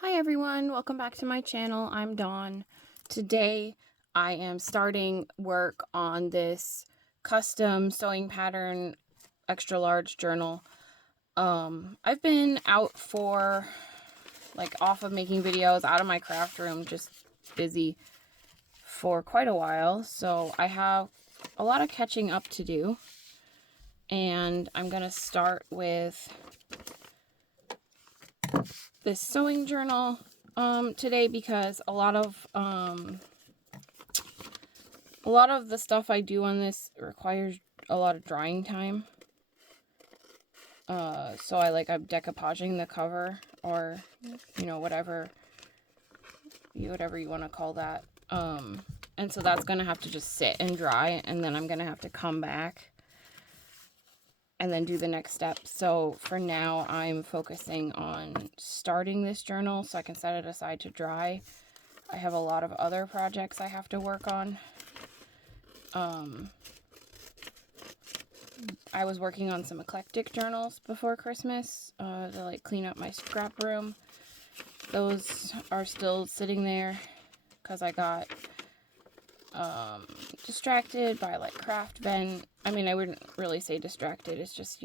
Hi everyone, welcome back to my channel. I'm Dawn. Today I am starting work on this custom sewing pattern extra large journal. I've been out for off of making videos, out of my craft room, just busy for quite a while. So I have a lot of catching up to do, and I'm gonna start with this sewing journal today because a lot of the stuff I do on this requires a lot of drying time. So I'm decoupaging the cover, or whatever you want to call that. And so that's gonna have to just sit and dry, and then I'm gonna have to come back and then do the next step. So for now, I'm focusing on starting this journal so I can set it aside to dry. I have a lot of other projects I have to work on. I was working on some eclectic journals before Christmas to clean up my scrap room. Those are still sitting there because I got distracted by craft vent. I mean, I wouldn't really say distracted. It's just,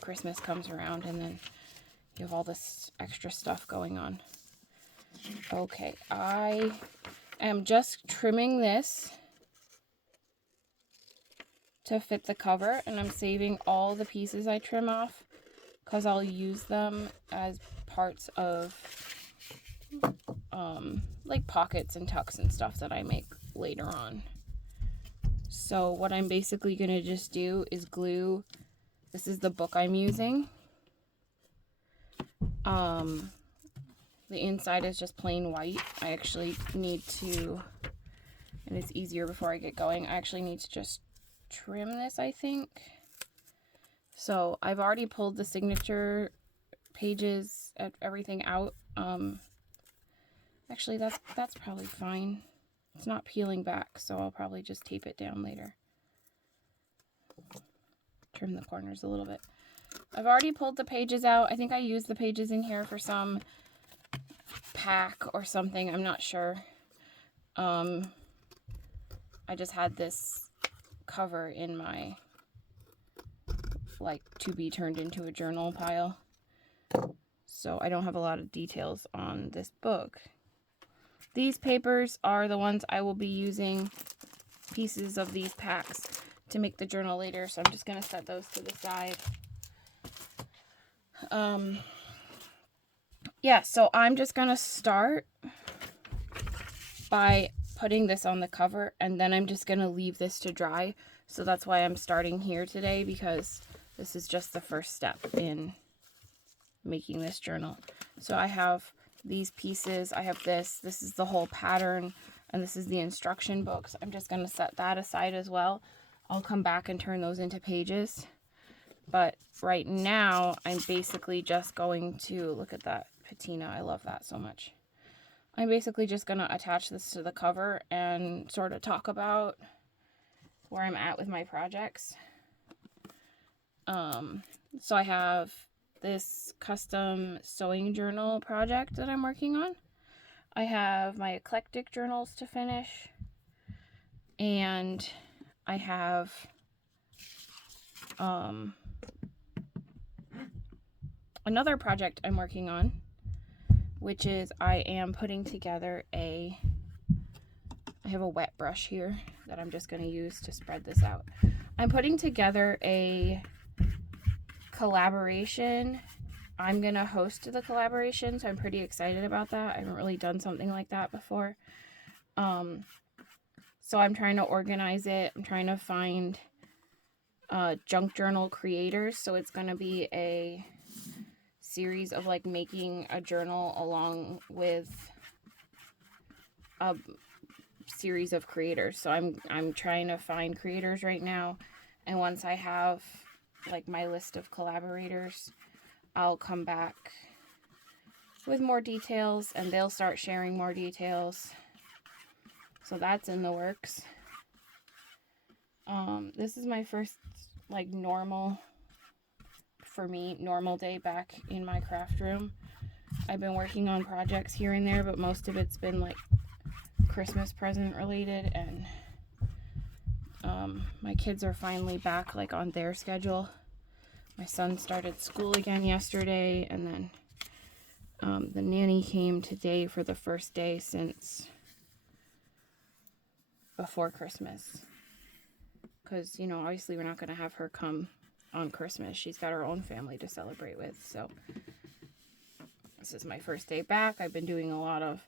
Christmas comes around and then you have all this extra stuff going on. Okay, I am just trimming this to fit the cover, and I'm saving all the pieces I trim off because I'll use them as parts of pockets and tucks and stuff that I make later on. So what I'm basically going to just do is glue. This is the book I'm using. The inside is just plain white. I actually need to, and it's easier before I get going, I actually need to just trim this, I think. So I've already pulled the signature pages, everything out. Actually, that's probably fine. It's not peeling back, so I'll probably just tape it down later. Trim the corners a little bit. I've already pulled the pages out. I think I used the pages in here for some pack or something. I'm not sure. I just had this cover in my to be turned into a journal pile. So I don't have a lot of details on this book. These papers are the ones I will be using, pieces of these packs, to make the journal later. So I'm just going to set those to the side. Yeah, so I'm just going to start by putting this on the cover, and then I'm just going to leave this to dry. So that's why I'm starting here today, because this is just the first step in making this journal. So I have these pieces. I have this is the whole pattern, and this is the instruction books. I'm just going to set that aside as well. I'll come back and turn those into pages. But right now, I'm basically just going to, look at that patina. I love that so much. I'm basically just going to attach this to the cover and sort of talk about where I'm at with my projects. So I have this custom sewing journal project that I'm working on. I have my eclectic journals to finish, and I have another project I'm working on, which is I am putting together I have a wet brush here that I'm just going to use to spread this out. I'm putting together a collaboration. I'm going to host the collaboration, so I'm pretty excited about that. I haven't really done something like that before. So I'm trying to organize it. I'm trying to find junk journal creators. So it's going to be a series of making a journal along with a series of creators. So I'm trying to find creators right now, and once I have my list of collaborators, I'll come back with more details, and they'll start sharing more details. So that's in the works. This is my first normal day back in my craft room. I've been working on projects here and there, but most of it's been like Christmas present related, and my kids are finally back like on their schedule. My son started school again yesterday, and then the nanny came today for the first day since before Christmas. Because, you know, obviously we're not going to have her come on Christmas. She's got her own family to celebrate with. So this is my first day back. I've been doing a lot of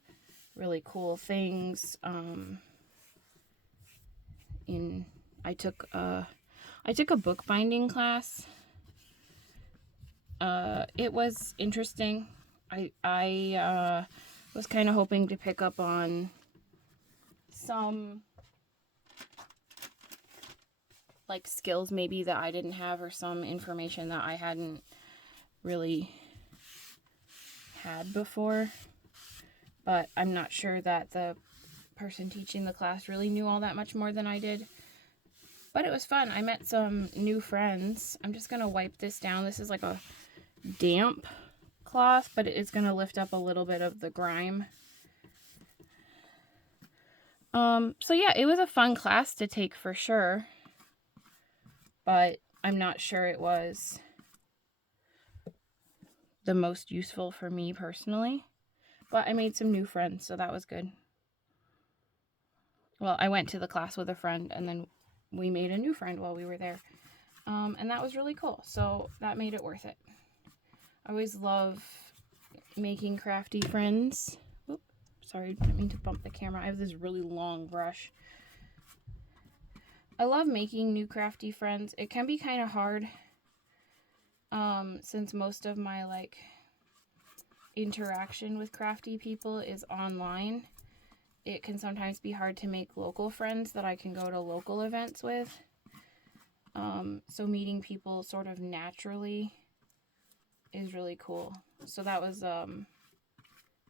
really cool things. I took a bookbinding class. It was interesting. I was kind of hoping to pick up on some like skills maybe that I didn't have, or some information that I hadn't really had before, but I'm not sure that the person teaching the class really knew all that much more than I did. But it was fun. I met some new friends. I'm just gonna wipe this down. This is like a damp cloth, but it's gonna lift up a little bit of the grime. So yeah, it was a fun class to take for sure, but I'm not sure it was the most useful for me personally. But I made some new friends, so that was good. Well, I went to the class with a friend, and then we made a new friend while we were there. And that was really cool, so that made it worth it. I always love making crafty friends. Oop, sorry, I didn't mean to bump the camera. I have this really long brush. I love making new crafty friends. It can be kind of hard, since most of my like interaction with crafty people is online. It can sometimes be hard to make local friends that I can go to local events with. So meeting people sort of naturally is really cool. So that was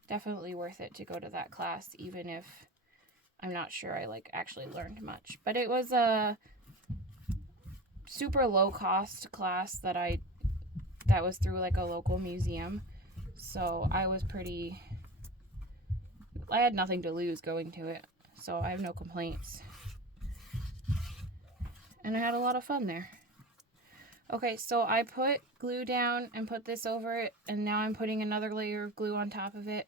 definitely worth it to go to that class, even if I'm not sure I like actually learned much. But it was a super low cost class that was through like a local museum. So I had nothing to lose going to it. So I have no complaints. And I had a lot of fun there. Okay, so I put glue down and put this over it, and now I'm putting another layer of glue on top of it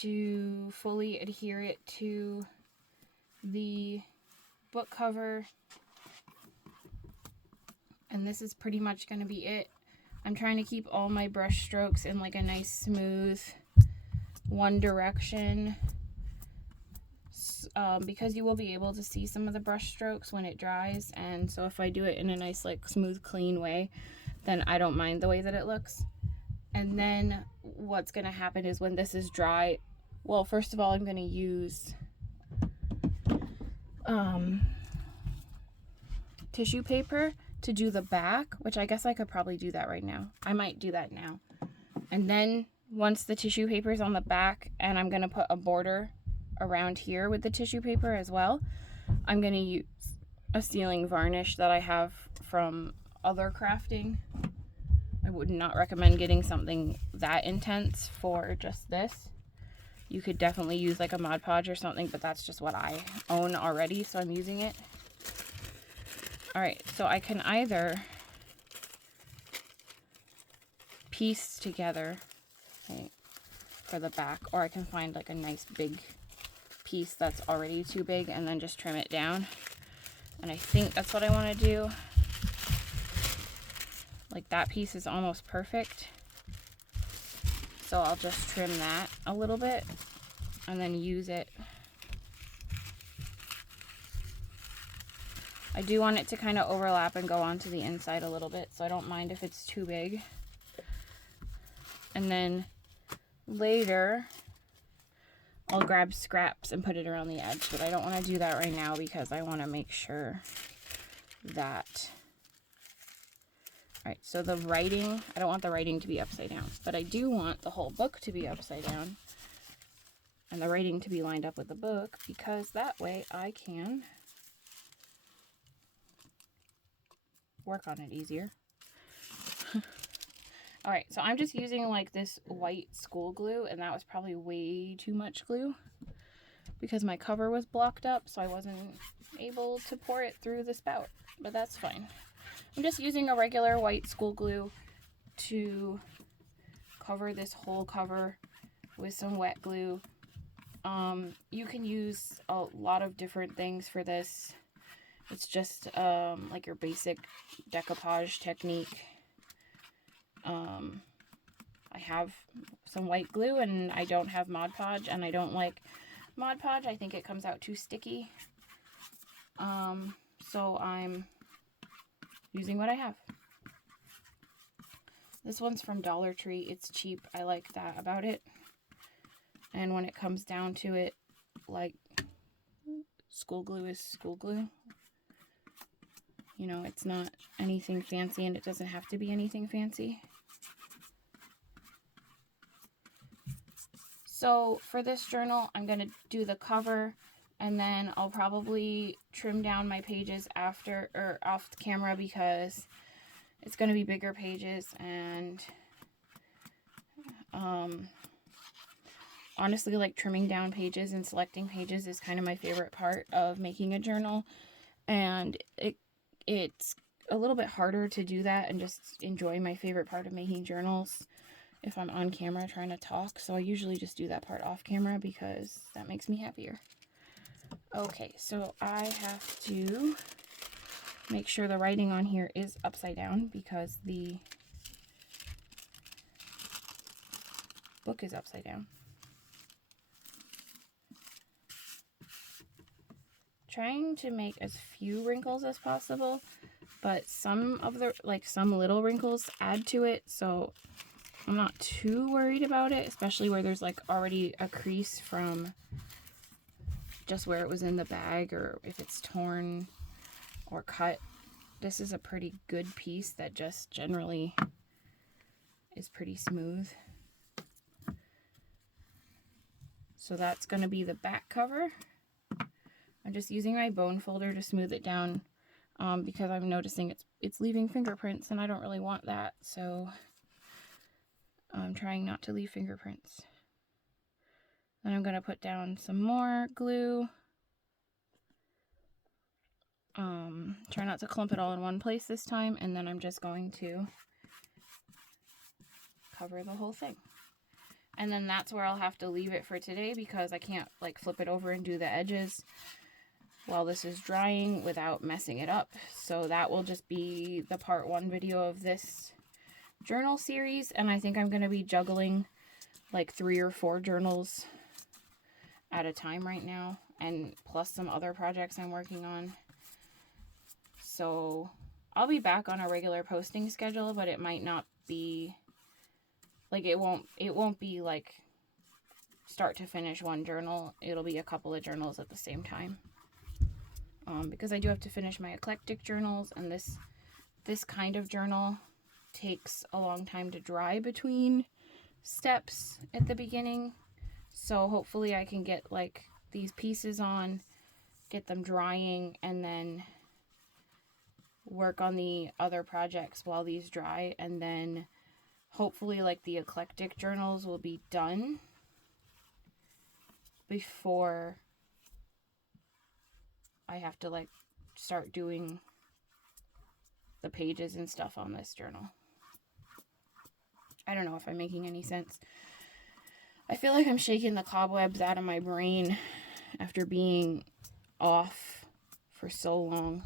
to fully adhere it to the book cover. And this is pretty much going to be it. I'm trying to keep all my brush strokes in like a nice smooth one direction, because you will be able to see some of the brush strokes when it dries, and so if I do it in a nice like smooth clean way, then I don't mind the way that it looks. And then what's going to happen is when this is dry, well, first of all, I'm going to use tissue paper to do the back, which I guess I could probably do that right now. I might do that now. And then once the tissue paper is on the back, and I'm going to put a border around here with the tissue paper as well, I'm going to use a sealing varnish that I have from other crafting. I would not recommend getting something that intense for just this. You could definitely use like a Mod Podge or something, but that's just what I own already, so I'm using it. Alright, so I can either piece together, okay, for the back, or I can find like a nice big piece that's already too big and then just trim it down. And I think that's what I want to do. Like that piece is almost perfect. So I'll just trim that a little bit and then use it. I do want it to kind of overlap and go onto the inside a little bit, so I don't mind if it's too big. And then later, I'll grab scraps and put it around the edge, but I don't want to do that right now because I want to make sure that... Alright, so the writing, I don't want the writing to be upside down, but I do want the whole book to be upside down and the writing to be lined up with the book, because that way I can work on it easier. All right, so I'm just using like this white school glue, and that was probably way too much glue because my cover was blocked up, so I wasn't able to pour it through the spout, but that's fine. I'm just using a regular white school glue to cover this whole cover with some wet glue. You can use a lot of different things for this. It's just like your basic decoupage technique. I have some white glue and I don't have Mod Podge, and I don't like Mod Podge. I think it comes out too sticky. So I'm using what I have. This one's from Dollar Tree. It's cheap. I like that about it. And when it comes down to it, like, school glue is school glue. You know, it's not anything fancy, and it doesn't have to be anything fancy. So for this journal, I'm going to do the cover, and then I'll probably trim down my pages after, or off the camera, because it's going to be bigger pages, and honestly, like, trimming down pages and selecting pages is kind of my favorite part of making a journal, and it's a little bit harder to do that and just enjoy my favorite part of making journals if I'm on camera trying to talk. So I usually just do that part off camera because that makes me happier. Okay, so I have to make sure the writing on here is upside down because the book is upside down. Trying to make as few wrinkles as possible, but some of the, like, some little wrinkles add to it, so I'm not too worried about it, especially where there's like already a crease from just where it was in the bag, or if it's torn or cut. This is a pretty good piece that just generally is pretty smooth. So that's going to be the back cover. I'm just using my bone folder to smooth it down because I'm noticing it's leaving fingerprints, and I don't really want that, so I'm trying not to leave fingerprints. Then I'm going to put down some more glue. Try not to clump it all in one place this time, and then I'm just going to cover the whole thing. And then that's where I'll have to leave it for today because I can't like flip it over and do the edges while this is drying without messing it up. So that will just be the part 1 video of this journal series, and I think I'm going to be juggling like 3 or 4 journals at a time right now, and plus some other projects I'm working on. So I'll be back on a regular posting schedule, but it might not be like, it won't be like start to finish one journal. It'll be a couple of journals at the same time. Because I do have to finish my eclectic journals, and this kind of journal takes a long time to dry between steps at the beginning. So hopefully I can get like these pieces on, get them drying, and then work on the other projects while these dry, and then hopefully like the eclectic journals will be done before I have to like start doing the pages and stuff on this journal. I don't know if I'm making any sense. I feel like I'm shaking the cobwebs out of my brain after being off for so long.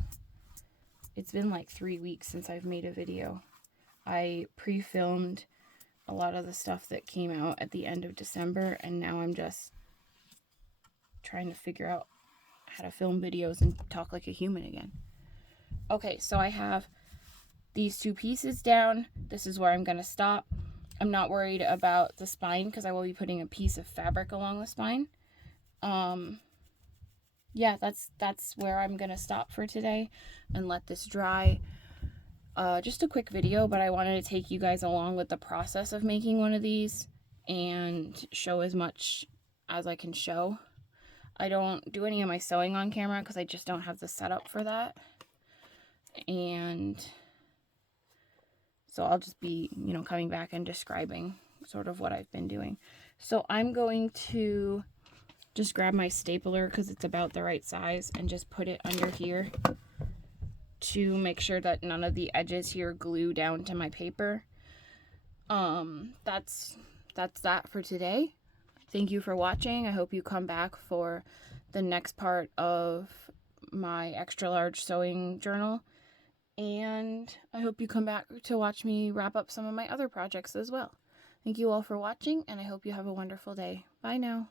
It's been like 3 weeks since I've made a video. I pre-filmed a lot of the stuff that came out at the end of December, and now I'm just trying to figure out how to film videos and talk like a human again. Okay, so I have these 2 pieces down. This is where I'm going to stop. I'm not worried about the spine because I will be putting a piece of fabric along the spine. Yeah, that's where I'm going to stop for today and let this dry. Just a quick video, but I wanted to take you guys along with the process of making one of these and show as much as I can show. I don't do any of my sewing on camera because I just don't have the setup for that. And So I'll just be, you know, coming back and describing sort of what I've been doing. So I'm going to just grab my stapler because it's about the right size and just put it under here to make sure that none of the edges here glue down to my paper. That's that for today. Thank you for watching. I hope you come back for the next part of my extra large sewing journal. And I hope you come back to watch me wrap up some of my other projects as well. Thank you all for watching, and I hope you have a wonderful day. Bye now.